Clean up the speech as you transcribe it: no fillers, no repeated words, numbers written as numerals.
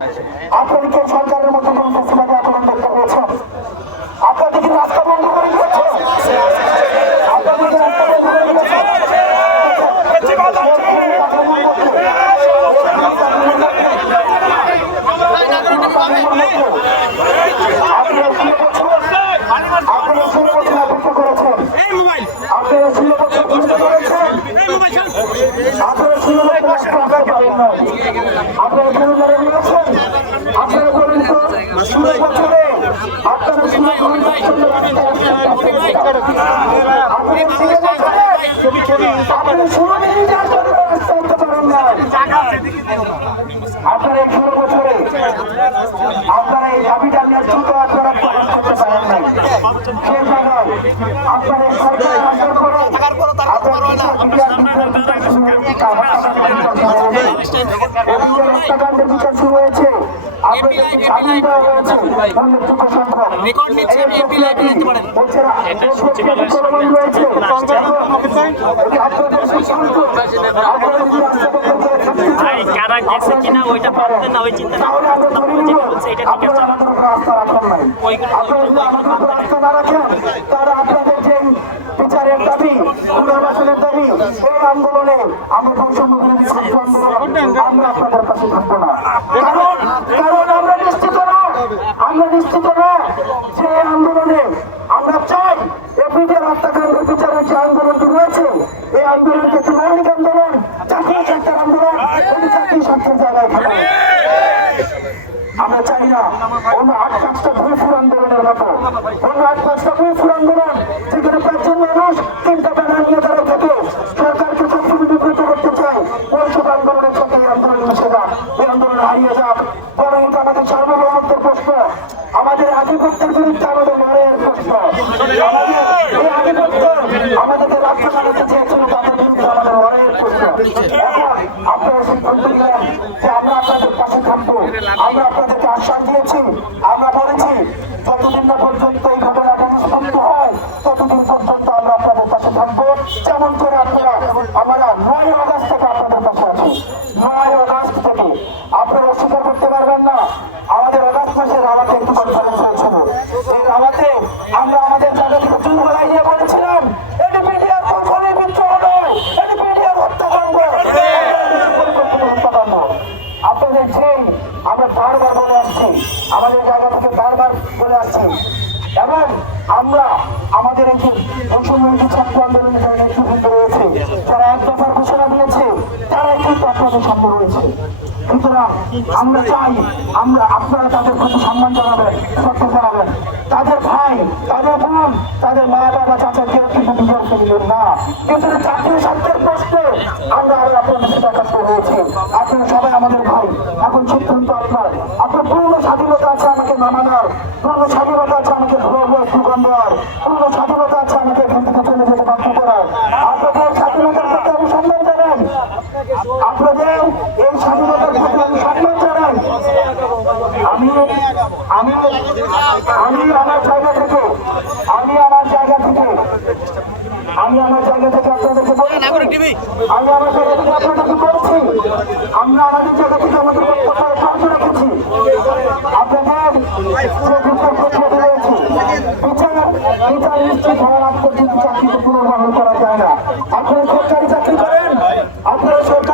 আপনাদের কি সরকারের মধ্যে কোন ফেসিলিটি আচরণ দেখতে পেয়েছেন? আপনাদের কি রাস্তা বন্ধ করে দিয়েছে? আপনাদের কি রাস্তা বন্ধ করে দিয়েছে? আপনারা ১৬ বছরে আপনারা এই দাবিটা নিয়ে দ্রুত আপনারা প্রকাশ করতে পারেন নাই। সেই জায়গায় আপনারা এই সরকার আন্দোলন করে হত্যাকাণ্ডের বিচার শুরু হয়েছে। কারা গেছে কিনা ওইটা পারতেন না, ওই চিন্তা বলছে এটা ঠিক আছে। বিচারের দাবি, পুনর্বাসনের দাবি, এই আন্দোলনে আমরা বৈষম্য বিরোধী ছাত্র আন্দোলন আমরা আপনাদের পাশে থাকবো না। কারণ আমরা নিশ্চিত না যে আন্দোলনে আমরা চাই এপিডিআর হত্যাকাণ্ডের বিচারের যে আন্দোলনটি রয়েছে এই আন্দোলনকে একটি মৌলিক আন্দোলন, জাতীয় স্বার্থের আন্দোলন, এটি জাতীয় স্বার্থের জায়গায় থাকে। আমরা চাই না অন্য ৮-৫টা ভূফুর আন্দোলনের মতো, অন্য ৮-৫টা ভূফুর আন্দোলন যেখানে ৫ জন মানুষ ৩টা ব্যানার নিয়ে তারা থাকে সরকারকে শক্তিতে বিব্রত করতে চায়। ওইসব আন্দোলনের সাথে এই আন্দোলন মিশে যাক, এই আন্দোলন হারিয়ে যাক। বরং এটা আমাদের সার্বভৌমত্বের প্রশ্ন, আমাদের আধিপত্যের বিরুদ্ধে আমাদের লড়াইয়ের প্রশ্ন। আমাদের এই আধিপত্য আমাদেরকে রাষ্ট্র চালাতে চেয়েছিল, তাদের বিরুদ্ধে আমাদের লড়াইয়ের প্রশ্ন। এখন আপনারা সিদ্ধান্ত নিলেন যে আমরা আপনাদের পাশে থাকবো। আমরা আপনাদেরকে আশ্বাস দিয়েছি, আমরা বলেছি যতদিন না পর্যন্ত এই ঘটনা বন্ধ হয় ততদিন পর্যন্ত আমরা আপনাদের পাশে থাকবো। যেমন করে আপনারা আমরা ৯ আগস্ট থেকে আপনাদের পাশে আছি। ৯ আগস্ট থেকে আপনারা অস্বীকার করতে পারবেন না। আমাদের আগস্ট মাসে রাওয়াতে একটু কনফারেন্স হয়েছিল। এই রাওয়াতে আমরা আমাদের জায়গা থেকে চুল গলায় গিয়ে বলেছিলাম এটি পিডিআর কখনোই বিদ্রোহ নয়, এটি পিডিআর হত্যাকাণ্ড, হত্যাকাণ্ড। আপনাদের যেই আমরা বারবার বলে আসছি, আমাদের জায়গা থেকে বারবার বলে আসছি, এবং আমরা আমাদের এই যে বৈষম্য ছাত্র আন্দোলনের যারা নেতৃবৃন্দ রয়েছে, যারা এক দফার ঘোষণা দিয়েছে, তারাই কিন্তু আপনাদের সামনে রয়েছে। সুতরাং আমরা চাই আপনারা তাদের প্রতি সম্মান জানাবেন, শ্রদ্ধা জানাবেন। তাদের ভাই, তাদের বোন, তাদের মা বাবা চাচা কেউ কিন্তু বিজয়কে দিলেন না, কিন্তু জাতীয় স্বার্থের প্রশ্নে আমরা আপনাদের সাথে একাত্ম হয়েছি। আপনারা সবাই আমাদের ভাই, এখন সিদ্ধান্ত আপনার। আপনার পূর্ণ স্বাধীনতা আছে আমাকে নামানোর, পূর্ণ স্বাধীনতা আছে আমাকে স্লোগান দেওয়ার, পূর্ণ স্বাধীনতা আছে আমাকে এখান থেকে চলে যেতে বাধ্য করার। আপনাদের স্বাধীনতার প্রতি আমি সম্মান জানাই, আপনাদের এই স্বাধীনতার প্রতি আমি সম্মান জানাই। আমি আমার জায়গা থেকে আপনাদেরকে বলছি, আমরা আমাদের জায়গা থেকে আমাদের বক্তব্য রেখেছি। আপনাদের বিচার নিশ্চিত হওয়ার আগ পর্যন্ত চাকরিতে পুনর্বহাল করা যায় না। আপনারা সরকারি চাকরি করেন, আপনারা সরকারি